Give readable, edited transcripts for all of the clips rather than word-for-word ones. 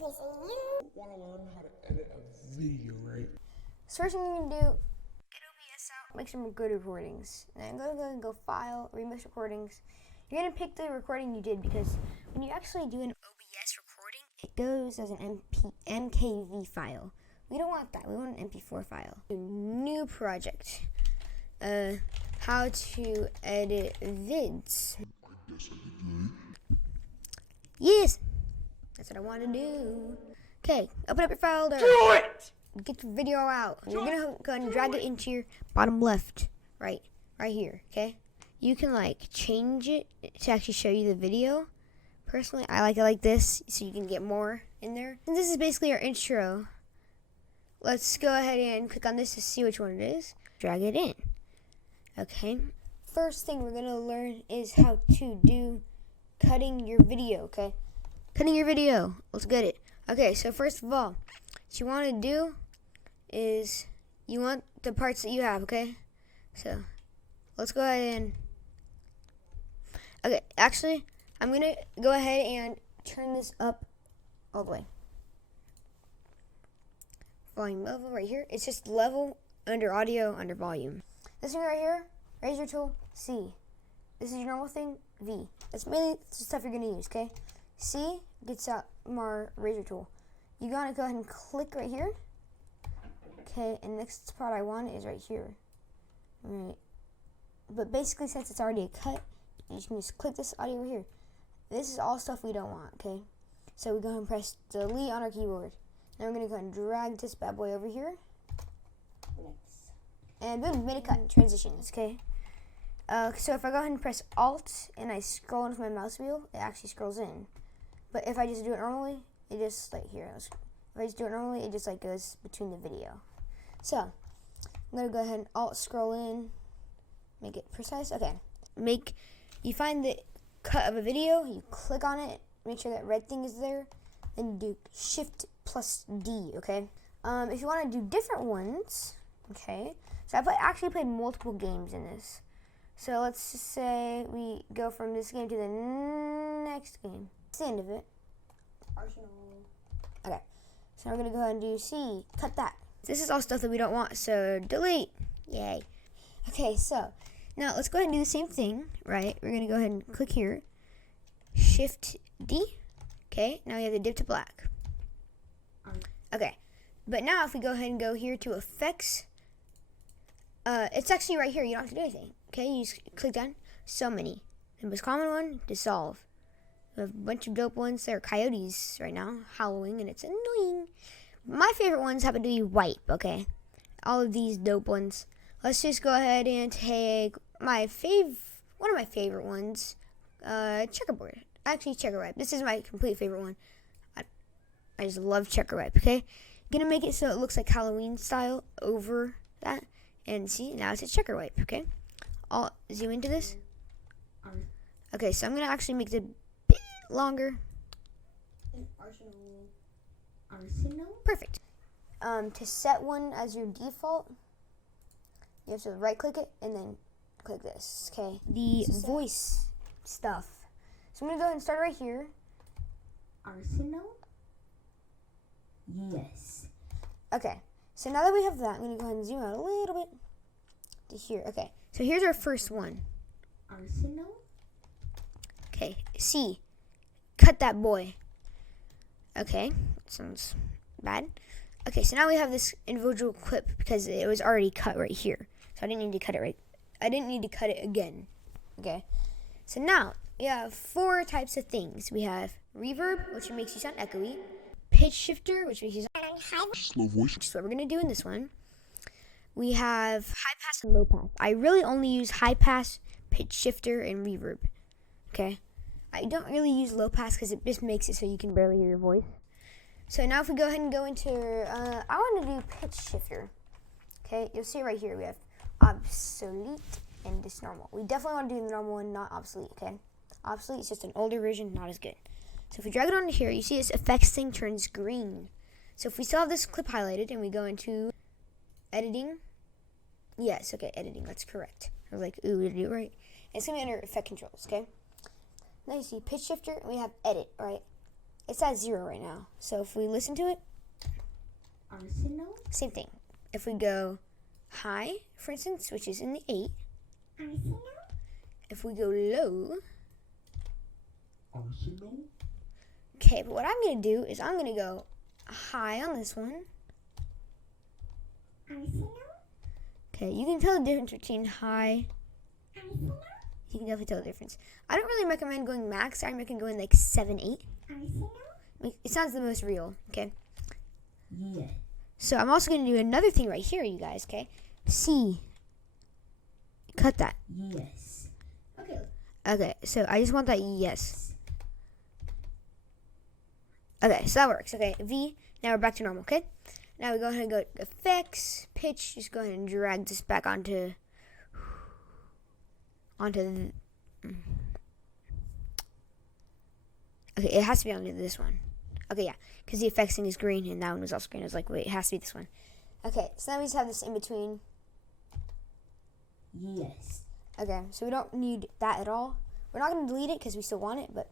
Okay, so you want to learn how to edit a video, right? So first thing you're going to do, get OBS out, make some good recordings. And then go File, Remix Recordings. You're going to pick the recording you did because when you actually do an OBS recording, it goes as an MKV file. We don't want that. We want an MP4 file. New project. How to edit vids. I guess I did good. Yes, that's what I want to do. Okay, open up your folder. Do it! Get your video out. You're gonna go ahead and drag it into your bottom left, right here. Okay. You can like change it to actually show you the video. Personally, I like it like this, so you can get more in there. And this is basically our intro. Let's go ahead and click on this to see which one it is. Drag it in. Okay. First thing we're gonna learn is how to do cutting your video. Okay. Cutting your video. Let's get it. Okay. So first of all, what you want to do is you want the parts that you have. Okay. So let's go ahead and. Okay. Actually, I'm gonna go ahead and turn this up all the way. Volume level right here. It's just level under audio under volume. This thing right here, razor tool, C. This is your normal thing, V. That's mainly the stuff you're gonna use, okay? C gets out more razor tool. You gotta go ahead and click right here. Okay, and next part I want is right here. Alright. But basically since it's already a cut, you can just click this audio over here. This is all stuff we don't want, okay? So we go ahead and press delete on our keyboard. Now we're gonna go ahead and drag this bad boy over here. And boom, made a cut, transitions, okay? So if I go ahead and press Alt and I scroll in with my mouse wheel, it actually scrolls in. But if I just do it normally, it just like here. If I just do it normally, it just like goes between the video. So I'm gonna go ahead and Alt scroll in, make it precise. Okay, you find the cut of a video, you click on it, make sure that red thing is there, then you do Shift plus D. Okay. If you want to do different ones, okay. So I actually played multiple games in this. So let's just say we go from this game to the next game. It's the end of it. Arsenal. Okay. So we're going to go ahead and do C. Cut that. This is all stuff that we don't want, so delete. Yay. Okay, so now let's go ahead and do the same thing, right? We're going to go ahead and click here. Shift D. Okay, now we have the dip to black. Okay. But now if we go ahead and go here to effects, it's actually right here. You don't have to do anything. Okay, you just click down. So many. The most common one, dissolve. We have a bunch of dope ones. There are coyotes right now, howling, and it's annoying. My favorite ones happen to be wipe, okay? All of these dope ones. Let's just go ahead and take one of my favorite ones, checkerboard. Actually, checker wipe. This is my complete favorite one. I just love checker wipe, okay? Gonna make it so it looks like Halloween style over that. And see, now it's a checker wipe, okay? I'll zoom into this. Okay, so I'm gonna actually make it a bit longer. Arsenal. Perfect. To set one as your default, you have to right click it and then click this, okay? The voice stuff. So I'm gonna go ahead and start right here. Arsenal? Yes. Okay, so now that we have that, I'm going to go ahead and zoom out a little bit to here. Okay, so here's our first one. Arsenal? Okay, C. Cut that boy. Okay, sounds bad. Okay, so now we have this individual clip because it was already cut right here. So I didn't need to cut it again. Okay, so now we have 4 types of things. We have reverb, which makes you sound echoey. Pitch shifter, which makes you sound high. Slow voice. Which is what we're going to do in this one. We have high pass and low pass. I really only use high pass, pitch shifter, and reverb. Okay? I don't really use low pass because it just makes it so you can barely hear your voice. So now if we go ahead and go into, I want to do pitch shifter. Okay? You'll see right here we have obsolete and this normal. We definitely want to do the normal one, not obsolete, okay? Obsolete is just an older version, not as good. So if we drag it onto here, you see this effects thing turns green. So if we still have this clip highlighted and we go into editing, yes, okay, editing, that's correct. I was like, ooh, we did it right. And it's going to be under effect controls, okay? Now you see pitch shifter, and we have edit, right? it's at 0 right now. So if we listen to it, Arsenal. same thing. If we go high, for instance, which is in the 8. Arsenal. If we go low, Arsenal. okay, but what I'm going to do is I'm going to go high on this one. Arsenal. Okay, you can tell the difference between high. Arsenal. You can definitely tell the difference. I don't really recommend going max. I recommend going like 7, 8. Arsenal. It sounds the most real, okay? Yes. So I'm also going to do another thing right here, you guys, okay? C. Cut that. Yes. Okay. Okay, so I just want that yes. Okay, so that works. Okay, V. Now we're back to normal, okay? Now we go ahead and go to effects, pitch. Just go ahead and drag this back onto the, okay, it has to be onto this one. Okay, yeah, because the effects thing is green and that one was also green. I was like, wait, it has to be this one. Okay, so now we just have this in between. Yes. Okay, so we don't need that at all. We're not going to delete it because we still want it, but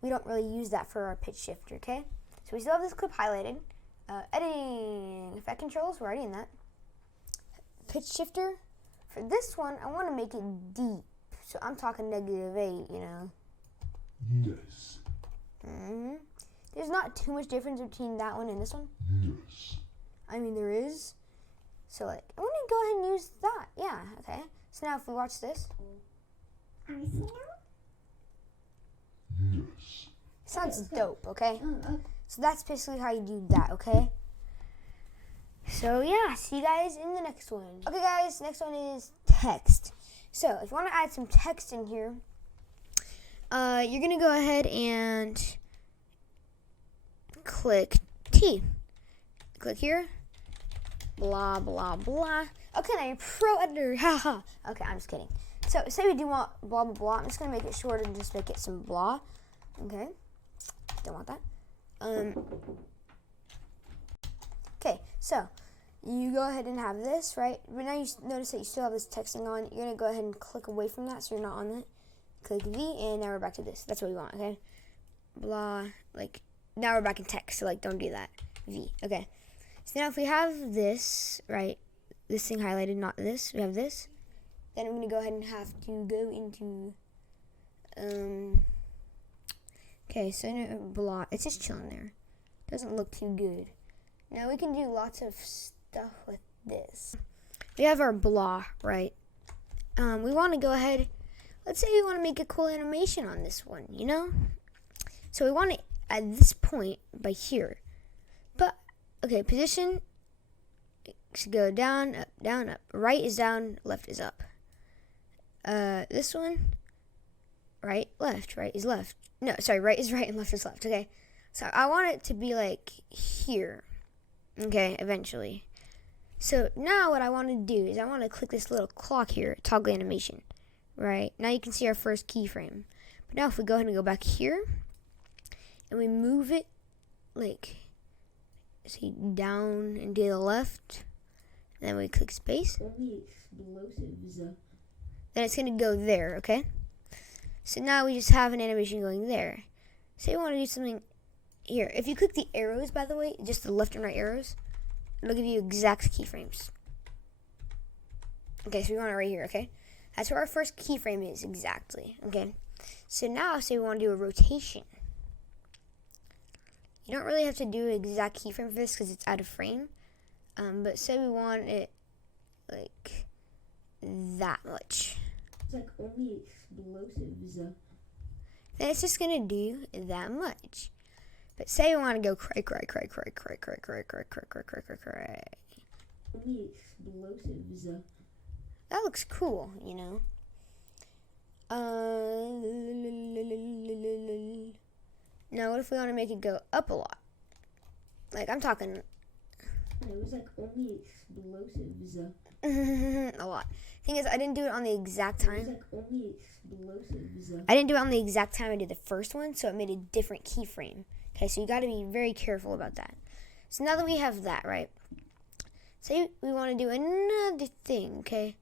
we don't really use that for our pitch shifter, okay? So we still have this clip highlighted. Editing, effect controls, we're already in that. Pitch shifter, for this one, I want to make it deep. So I'm talking -8, you know. Yes. There's not too much difference between that one and this one. Yes. I mean, there is. So, like, I'm going to go ahead and use that. Yeah, okay. So now if we watch this, Arsenal. Yes. sounds dope, okay? Okay. So that's basically how you do that, okay? So yeah, see you guys in the next one. Okay guys, next one is text. So if you want to add some text in here, you're going to go ahead and click T. Click here. Blah, blah, blah. Okay, now you're pro editor. Haha. Okay, I'm just kidding. So say we do want blah, blah, blah. I'm just going to make it short and just make it some blah. Okay. Don't want that. Okay, so you go ahead and have this, right? But now you notice that you still have this texting on. You're going to go ahead and click away from that so you're not on it. Click V, and now we're back to this. That's what we want, okay? Blah, like, now we're back in text, so, like, don't do that. V, okay. So now if we have this, right, this thing highlighted, not this, we have this. Then I'm going to go ahead and have to go into, okay, so blah, it's just chilling there. Doesn't look too good. Now we can do lots of stuff with this. We have our blah, right? We want to go ahead, let's say we want to make a cool animation on this one, you know? So we want it at this point by here. But, okay, position should go down, up, down, up. Right is down, left is up. This one, right, left, right is left. No, sorry, right is right and left is left, okay? So I want it to be like here, okay, eventually. So now what I want to do is I want to click this little clock here, toggle animation, right? Now you can see our first keyframe. But now if we go ahead and go back here, and we move it, like, see, down and to the left, and then we click space. Only explosives. Then it's going to go there, okay? So now we just have an animation going there. Say we want to do something here. If you click the arrows, by the way, just the left and right arrows, it'll give you exact keyframes. Okay, so we want it right here, okay? That's where our first keyframe is exactly, okay? So now say we want to do a rotation. You don't really have to do an exact keyframe for this because it's out of frame. But say we want it like that much. It's like only explosives. Then it's just gonna do that much. But say we want to go cray. Only explosives. That looks cool, you know. Now what if we want to make it go up a lot? Like I'm talking It was like only explosives. a lot. Thing is, I didn't do it on the exact It was time. like only explosives. I didn't do it on the exact time I did the first one, so it made a different keyframe. Okay, so you got to be very careful about that. So now that we have that, right? Say we want to do another thing, okay?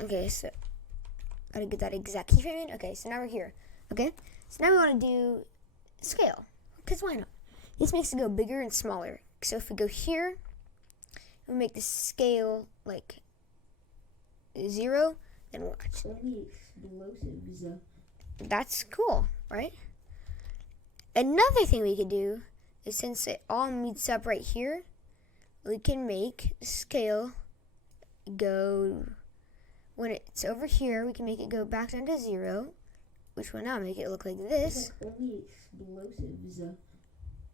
Okay, so gotta get that exact keyframe in. Okay, so now we're here. Okay, so now we want to do scale, because why not? This makes it go bigger and smaller. So if we go here, we make the scale like 0, then watch. Only explosives. That's cool, right? Another thing we could do is, since it all meets up right here, we can make the scale go, when it's over here, we can make it go back down to 0, which will now make it look like this. Like only explosives. And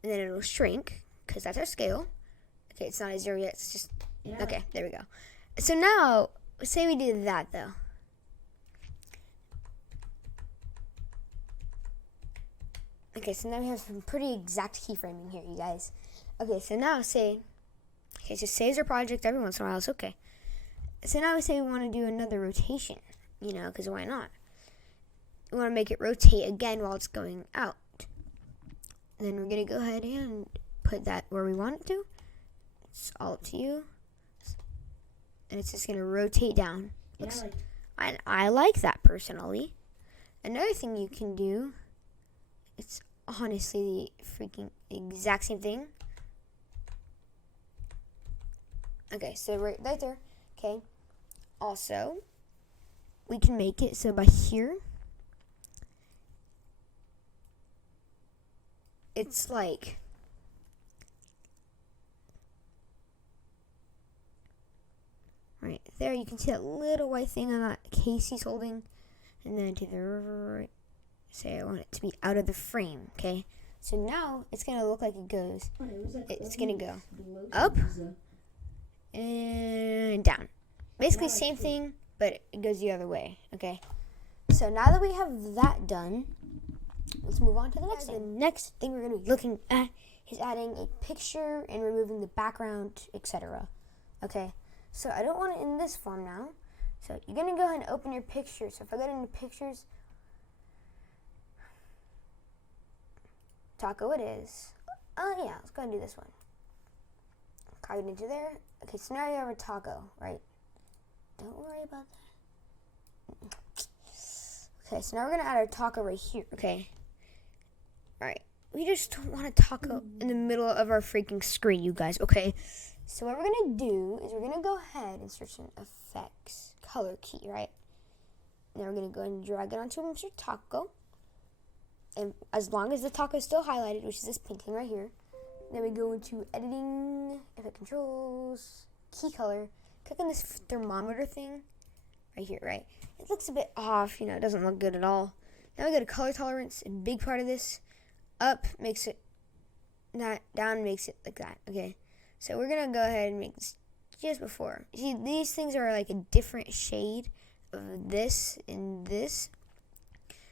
then it'll shrink, because that's our scale. Okay, it's not a 0 yet, it's just, Yeah. okay, there we go. So now, say we do that though. Okay, so now we have some pretty exact keyframing here, you guys. Okay, so now say, okay, so saves our project every once in a while, it's okay. So now we say we want to do another rotation, you know, because why not? We want to make it rotate again while it's going out. And then we're going to go ahead and put that where we want it to. It's all up to you. And it's just going to rotate down. Yeah, Looks, like, I like that personally. Another thing you can do, it's honestly the freaking exact same thing. Okay, so right there. Okay. Also, we can make it so by here, it's like, right there, you can see that little white thing on that case he's holding. And then to the right, say I want it to be out of the frame, okay? So now it's going to look like it goes, it's going to go up and down. Basically same thing, but it goes the other way, okay? So now that we have that done, let's move on to the next thing. The next thing we're going to be looking at is adding a picture and removing the background, etc. Okay, so I don't want it in this form now. So you're going to go ahead and open your picture. So if I go into pictures, taco it is. Oh yeah, let's go ahead and do this one. Copy it into there. Okay, so now you have a taco, right? Don't worry about that. Okay, so now we're going to add our taco right here, okay? Alright, we just don't want a taco in the middle of our freaking screen, you guys, okay? So what we're going to do is we're going to go ahead and search in effects, color key, right? And then we're going to go ahead and drag it onto Mr. Taco. And as long as the taco is still highlighted, which is this pink thing right here, then we go into editing, effect controls, key color, click on this thermometer thing right here, right? It looks a bit off, you know, it doesn't look good at all. Now we go to color tolerance, a big part of this. Up makes it that, down makes it like that, okay? So we're going to go ahead and make this just before. See, these things are like a different shade of this and this.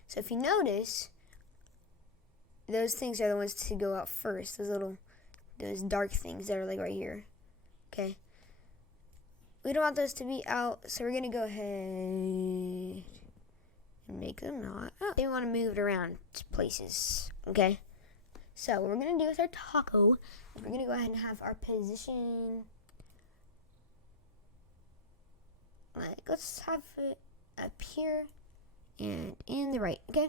So if you notice, those things are the ones to go out first. Those dark things that are like right here. Okay. We don't want those to be out, so we're going to go ahead and make them not out. They want to move it around to places. Okay. So what we're going to do with our taco is we're going to go ahead and have our position. Like, let's have it up here and in the right. Okay.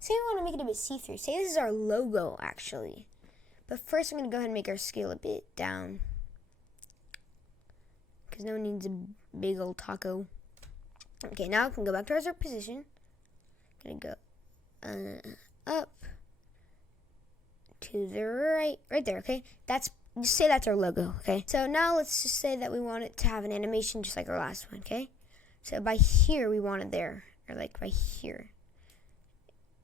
Say we want to make it a bit see-through. Say this is our logo, actually. But first, I'm going to go ahead and make our scale a bit down, because no one needs a big old taco. Okay, now I can go back to our position. I'm going to go up to the right there, okay? Just say that's our logo, okay? So now let's just say that we want it to have an animation just like our last one, okay? So by here, we want it there, or like right here.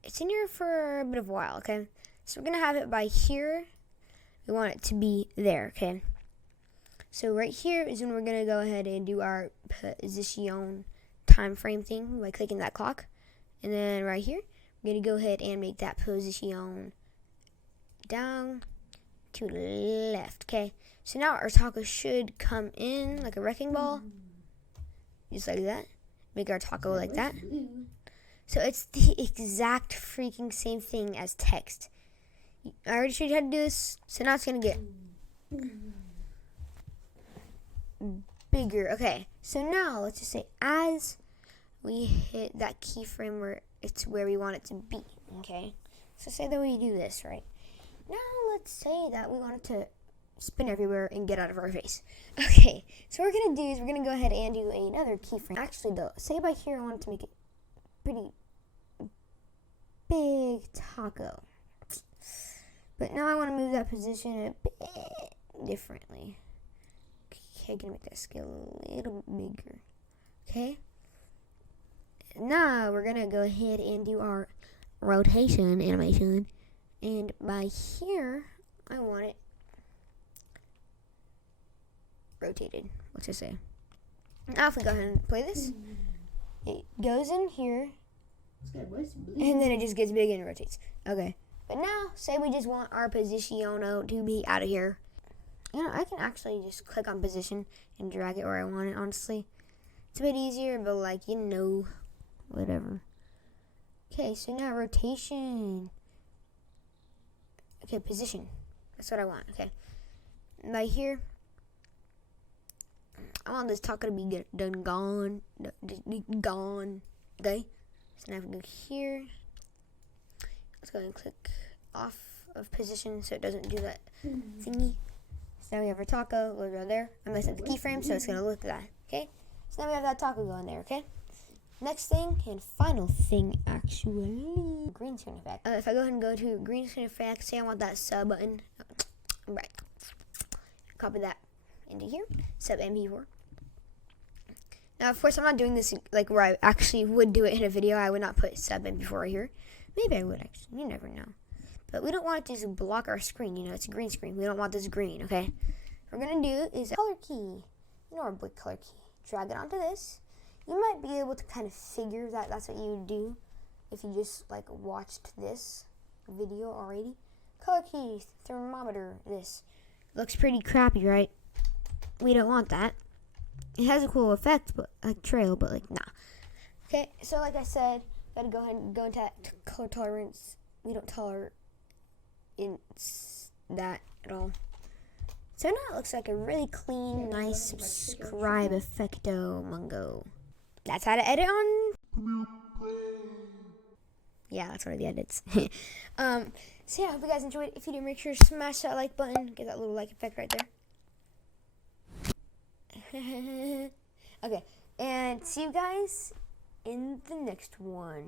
It's in here for a bit of a while, okay? So we're going to have it by here. We want it to be there, okay? So right here is when we're going to go ahead and do our position time frame thing by clicking that clock. And then right here, we're going to go ahead and make that position down to left, okay? So now our taco should come in like a wrecking ball. Just like that. Make our taco like that. So it's the exact freaking same thing as text. I already showed you how to do this, so now it's going to get bigger. Okay, so now let's just say as we hit that keyframe where it's where we want it to be, okay? So say that we do this, right? Now let's say that we want it to spin everywhere and get out of our face. Okay, so what we're gonna do is we're gonna go ahead and do another keyframe. Actually though, say by here I wanted to make it pretty big taco. But now I want to move that position a bit differently. Okay, gonna make that scale a little bigger. Okay. Now we're gonna go ahead and do our rotation animation, and by here I want it rotated. What's it say? Now if we go ahead and play this, it goes in here, and then it just gets big and rotates. Okay. But now, say we just want our position to be out of here. You know, I can actually just click on position and drag it where I want it, honestly. It's a bit easier, but like, you know, whatever. Okay, so now rotation. Okay, position. That's what I want, okay. Right here, I want this taco to be gone, okay. So now if we go here, let's go and click off of position so it doesn't do that thingy. So now we have our taco, we'll go there. I messed up the keyframe, so it's gonna look like that, okay? So now we have that taco going there, okay? Next thing, and final thing, actually, green screen effect. If I go ahead and go to green screen effect, say I want that sub button, right? Copy that into here, sub MP4. Now, of course, I'm not doing this like where I actually would do it in a video. I would not put sub MP4 right here. Maybe I would actually, you never know. But we don't want it to just block our screen, you know, it's a green screen. We don't want this green, okay? What we're gonna do is a color key, you know, our blue color key. Drag it onto this. You might be able to kind of figure that that's what you would do if you just like watched this video already. Color key, thermometer, this. Looks pretty crappy, right? We don't want that. It has a cool effect, but like trail, but like nah. Okay, so like I said, gotta go ahead and go into that color tolerance. We don't tolerate that at all. So now it looks like a really clean, nice subscribe effecto mungo. That's how to edit on. Yeah, that's one of the edits. So yeah, I hope you guys enjoyed. If you did, make sure to smash that like button. Get that little like effect right there. Okay, and see you guys in the next one.